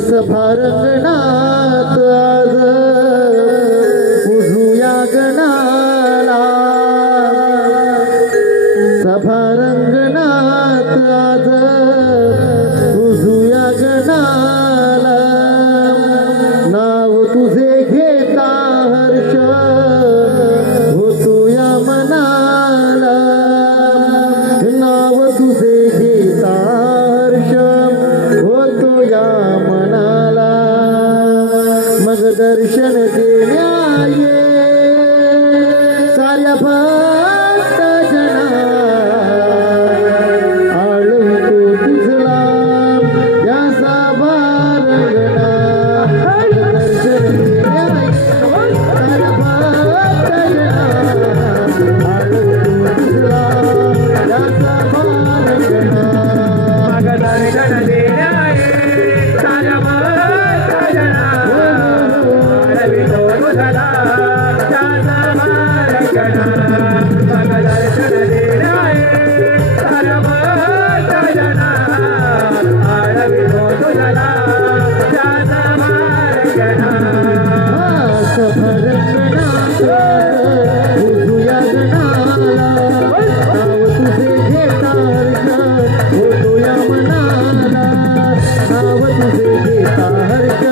सभारंगणात आज उजूया गणाला सभारंगणात आज उजूया गणाला नाव तुझे घेता हर्ष होतो या मनाला नाव तुझे घेता हर्ष होतो या मनाला मग दर्शन देण्या ये साऱ्या भक्त जना आळवितो तुझला या सभारंगणा दर्शन देण्या ये साऱ्या भक्त जना आळवितो तुझला या सभारंगणा मग दर्शन देण्या उजूया गणाला नाव तुझे घेता हर्ष होतो या मनाला नाव तुझे घेता हर्ष